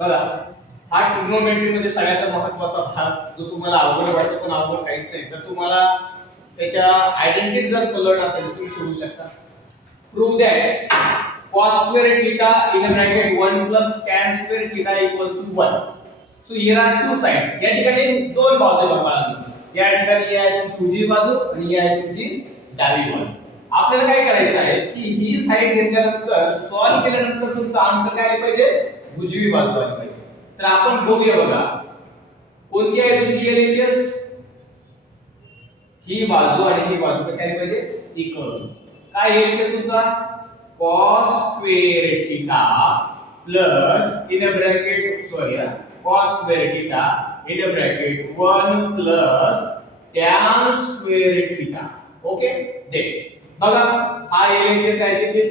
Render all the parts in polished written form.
बघा, हा ट्रिग्नोमेट्री मध्ये सगळ्यात महत्त्वाचा भाग जो तुम्हाला अवघड वाटतो पण अवघड काहीच नाही. जर तुम्हाला त्याच्या आयडेंटिटी जर कळलं असेल तुम्ही सोडू शकता. Prove that cos square theta in a bracket 1 plus tan square theta equals to 1. So here are two sides. या ठिकाणी दोन बाजू बघा. या ठिकाणी ही आहे तुमची उजवी बाजू आणि ही आहे तुमची डावी बाजू. आपल्याला काय करायचं आहे की ही साइड घेतल्यानंतर सॉल्व केल्यानंतर तुमचा आन्सर काय आला पाहिजे, उजवी बाजू आली पाहिजे. तर आपण बघूया बघा कोणती आहे तुमची LHS, ही बाजू आणि ही बाजू कशी आली पाहिजे, इक्वल. काय LHS तुमचा cos square theta plus in a bracket cos square theta in a bracket 1 plus tan square theta. Okay, दे बघा हा LHS आहे ते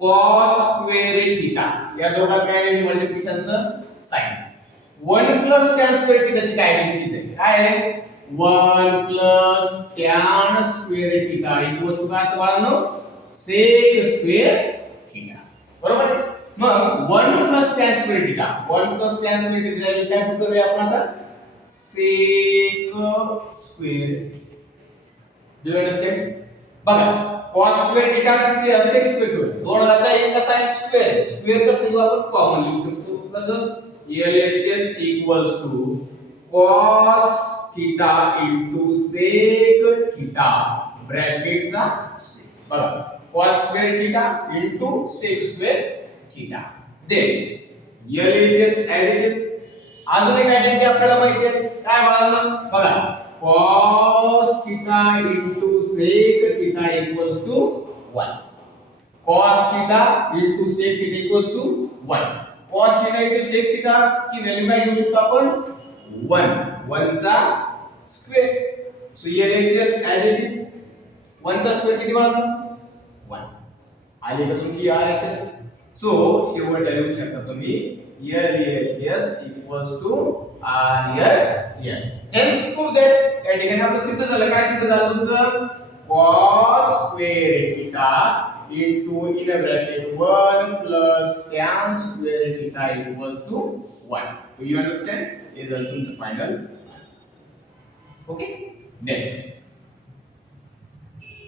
cos square theta. या दोघात काय आहे मल्टिप्लिकेशनचं sign. 1 plus tan square theta ची काय आयडेंटिटी आहे, काय आहे 1 plus tan square theta equals to काय असतं बाळांनो, sec square theta. बरोबर. मग 1 plus tan square theta 1 plus tan square theta ची काय पुट करूया आपण आता, sec square. Do you understand. बघा cos square theta sec square theta दोघांचा एक कसा आहे स्क्वेअर. स्क्वेअर कसं लिहू आपण, कॉमन लिहू शकतो. कसं, LHS equals to cos theta into sec theta ब्रॅकेटचा स्क्वेअर. बघा cos square theta into sec square theta. then LHS as it is. अजून एक आयडेंटिटी आपल्याला माहिती आहे काय बाळांनो, बघा cos theta into sec theta equals to 1. cos theta into sec theta equals to 1. cos theta into sec theta ची value काय घेऊ शकतो आपण, 1 चा square. So LHS as it is 1 चा स्क्वेअर किती बाळांनो, 1. आली का तुमची RHS. सो शेवटला लिहू शकता तुम्ही LHS equals to RHS. Hence prove that या ठिकाणी आपलं सिद्ध झालं. काय सिद्ध झालं तुमचं, cos square theta into in a bracket 1 plus tan square theta equals to 1. Do you understand? Is तुमचं फायनल आन्सर. Okay, then